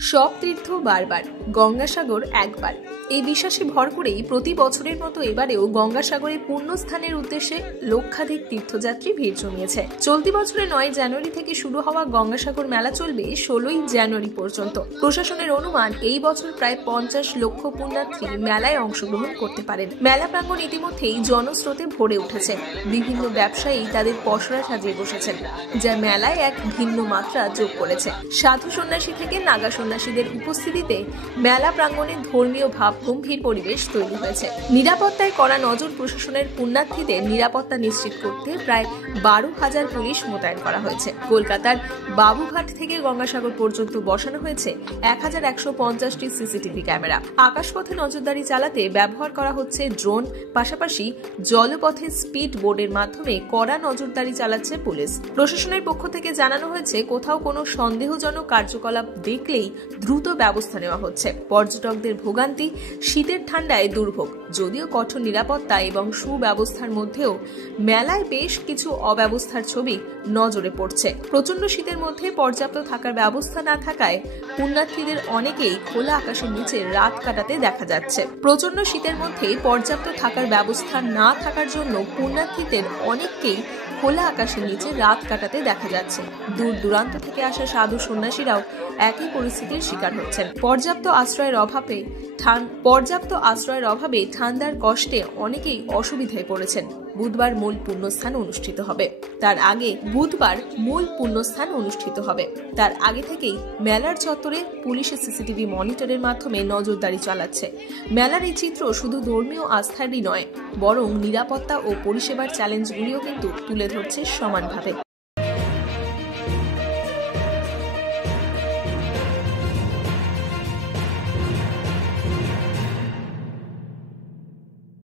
সব তীর্থ বারবার, গঙ্গাসাগর একবার। এই বিশ্বাসে ভর করেই প্রতি বছরের মতো এবারেও গঙ্গাসাগরে পুণ্যস্থানের উদ্দেশ্যে লক্ষাধিক তীর্থযাত্রী ভিড় জমিয়েছে। চলতি বছরে 9 জানুয়ারি থেকে শুরু হওয়া গঙ্গাসাগর মেলা চলবে 16 জানুয়ারি পর্যন্ত। প্রশাসনের অনুমান এই বছর প্রায় 50 লক্ষ পুণ্যার্থী মেলায় অংশগ্রহণ করতে পারেন। মেলা প্রাঙ্গণ ইতিমধ্যেই জনস্রোতে ভরে উঠেছে। বিভিন্ন ব্যবসায়ী তাদের পসরা সাজিয়ে বসেছেন, যা মেলায় এক ভিন্ন মাত্রা যোগ করেছে। সাধু সন্ন্যাসী থেকে নাগা সন্ন্যাসীদের উপস্থিতিতে মেলা প্রাঙ্গণে ধর্মীয় ভাব গম্ভীর পরিবেশ তৈরি হয়েছে। নিরাপত্তায় কড়া নজর প্রশাসনের। পুণ্যার্থীদের নিরাপত্তা নিশ্চিত করতে প্রায় 12,000 পুলিশ মোতায়েন করা হয়েছে। কলকাতার বাবুঘাট থেকে গঙ্গাসাগর পর্যন্ত বসানো হয়েছে 1150টি সিসিটিভি ক্যামেরা। আকাশপথে নজরদারি চালাতে ব্যবহার করা হচ্ছে ড্রোন, পাশাপাশি জলপথে স্পিড বোর্ডের মাধ্যমে কড়া নজরদারি চালাচ্ছে পুলিশ। প্রশাসনের পক্ষ থেকে জানানো হয়েছে, কোথাও কোনো সন্দেহজনক কার্যকলাপ দেখলেই দ্রুত ব্যবস্থা নেওয়া হচ্ছে। পর্যটকদের ভোগান্তি, শীতের ঠান্ডায় দুর্ভোগ। যদিও কঠোর নিরাপত্তা এবং সুব্যবস্থার মধ্যেও মেলায় বেশ কিছু অব্যবস্থার ছবি নজরে পড়ছে। প্রচন্ড শীতের মধ্যে পর্যাপ্ত থাকার ব্যবস্থা না থাকায় পুণ্যার্থীদের অনেকেই খোলা আকাশের নিচে রাত কাটাতে দেখা যাচ্ছে। প্রচন্ড শীতের মধ্যে পর্যাপ্ত থাকার ব্যবস্থা না থাকার জন্য পুণ্যার্থীদের অনেককেই খোলা আকাশের নিচে রাত কাটাতে দেখা যাচ্ছে। দূর দূরান্ত থেকে আসা সাধু সন্ন্যাসীরাও একই পরিস্থিতির শিকার হচ্ছেন। পর্যাপ্ত আশ্রয়ের অভাবে ঠান্ডার কষ্টে অনেকেই অসুবিধায় পড়েছেন। বুধবার মূল পুণ্যস্থান অনুষ্ঠিত হবে। তার আগে থেকেই মেলার চত্বরে পুলিশের সিসিটিভি মনিটরের মাধ্যমে নজরদারি চালাচ্ছে। মেলার এই চিত্র শুধু ধর্মীয় আস্থারই নয়, বরং নিরাপত্তা ও পরিষেবার চ্যালেঞ্জগুলিও কিন্তু তুলে ধরছে সমানভাবে।